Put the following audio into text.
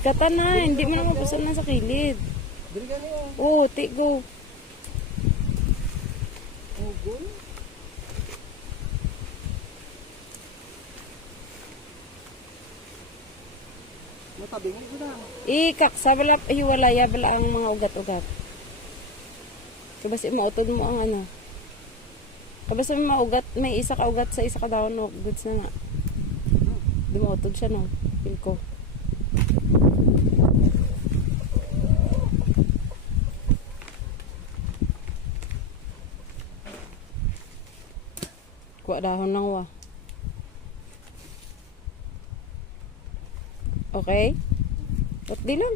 Ikata na, hindi mo naman pusan na sa kilid. Dili gani oh. Oo, go. Ugol. Matabing ko na. Ikak, sa bala, hiwalaya bala ang mga ugat-ugat. Kabasi mautod mo ang ano. Kabasi mo maugat, may isa ka ugat sa isa ka daon, no? Goods na nga. Di mautod siya, no? Feel ko. Kuha dahon lang wa. Okay? Ba't di lang?